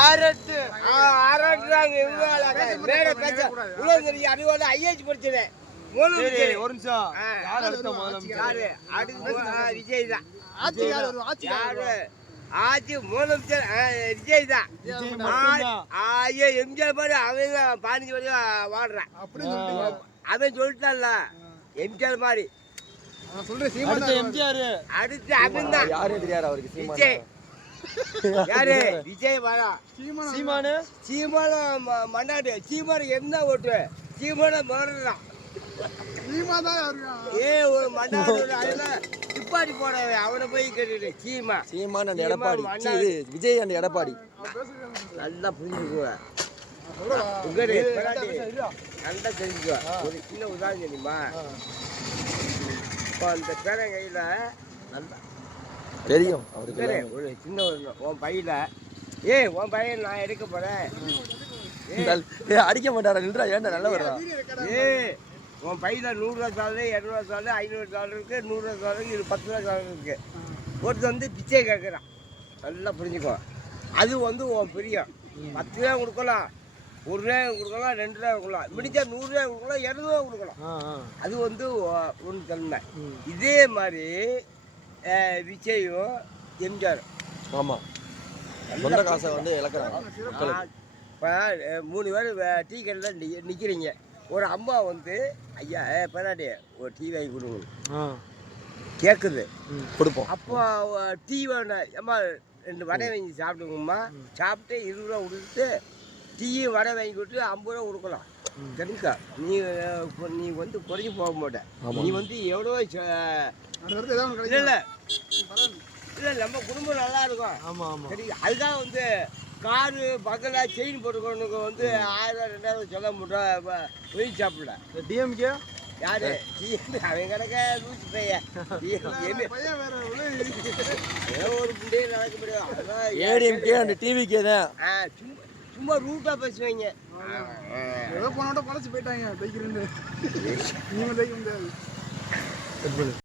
அரட்டு அரட்டுறாங்க இவங்க மேல பேச உலகம் தெரியும் அறிவோட ஐஏஎஸ் படிச்சது ஒரு நிமிஷம் யார் அடுத்த முதலமைச்சர் விஜய் தான் யாரு ஆட்சி முதலமைச்சர் விஜய் தான் எம்ஜிஆர் பாரு அவன் 15 வருஷம் வாழ்றான் அவன் சொல்லிட்டான்ல எம்ஜிஆர் மாதிரி எம்ஜிஆர் அடுத்து அவன் தான் யாரும் தெரியாது அவருக்கு விஜய் யாரு விஜய் வரா சீமானு சீமான மன்னாடு சீமான என்ன ஓட்டு சீமான மறந்துடான் ஒரு மன்னாடு துப்பாடி போடவே அவனை போய் கேட்டுட்டு சீமான் அந்த எடப்பாடி விஜய் அந்த எடப்பாடி நல்லா புரிஞ்சுக்குவேன் நல்லா தெரிஞ்சுக்குவா ஒரு சின்ன உதாரணம் தெரியுமா இப்போ அந்த பேரன் கையில் நல்லா தெரியும் அவருக்கு ஒரு சின்ன உன் பையில உன் பையன் நான் எடுக்க போறேன் அடிக்க மாட்டாரா நின்றா ஏன்டா நல்லா வருதா உன் பையில 100 ரூபா சாலு 200 ரூபா சாலு 500 சாலு இருக்கு 100 ரூபா சாலு இது 10 ரூபா சாலு இருக்கு ஒருத்தர் வந்து பிச்சை கேட்குறான் நல்லா புரிஞ்சுக்கோ அது வந்து உன் பிரியம் 10 ரூபா கொடுக்கலாம் 1 ரூபா கொடுக்கலாம் 2 ரூபா கொடுக்கலாம் முடிஞ்சா 100 ரூபா கொடுக்கலாம் 200 ரூபா கொடுக்கலாம் அது வந்து ஒன்று தன்மை இதே மாதிரி விஜயும் எம்ஜிஆர் ஆமாம் சொந்த காசை வந்து இழக்கிறாங்க இப்போ 3 பேர் டீ கடையில் நிற்கிறீங்க ஒரு அம்மா வந்து ஐயா பெறாடி ஒரு டீ வாங்கி கொடுங்க கேட்குது கொடுப்போம் அப்போ டீ வேணும் அம்மா 2 வடை வாங்கி சாப்பிடுங்கம்மா சாப்பிட்டு 20 ரூபா கொடுத்துட்டு டீயும் வடை வாங்கி கொடுத்து 50 ரூபா கொடுக்கலாம் சரிக்கா நீ வந்து குறைஞ்சி போக மாட்டேன் நீ வந்து எவ்வளோ இல்லை நம்ம குடும்பம் நல்லா இருக்கும் சரி அதுதான் வந்து காரு பக்கத்தில் செயின் போட்டுக்கொண்டு வந்து 1000 2000 சொல்ல முடியும் வெயில் சாப்பிடல டிஎம்கே யாரு அவன் கிடக்க லூசி பையன் ஒரு புண்டையே நடக்க முடியும் ஏடிஎம்கே அந்த டிவிக்கே தான் சும்மா ரூட்டா பேசுவாங்க ஏதோ போனோட பழச்சு போயிட்டாங்க தைக்கிறேன்னு நீங்க தைக்க முடியாது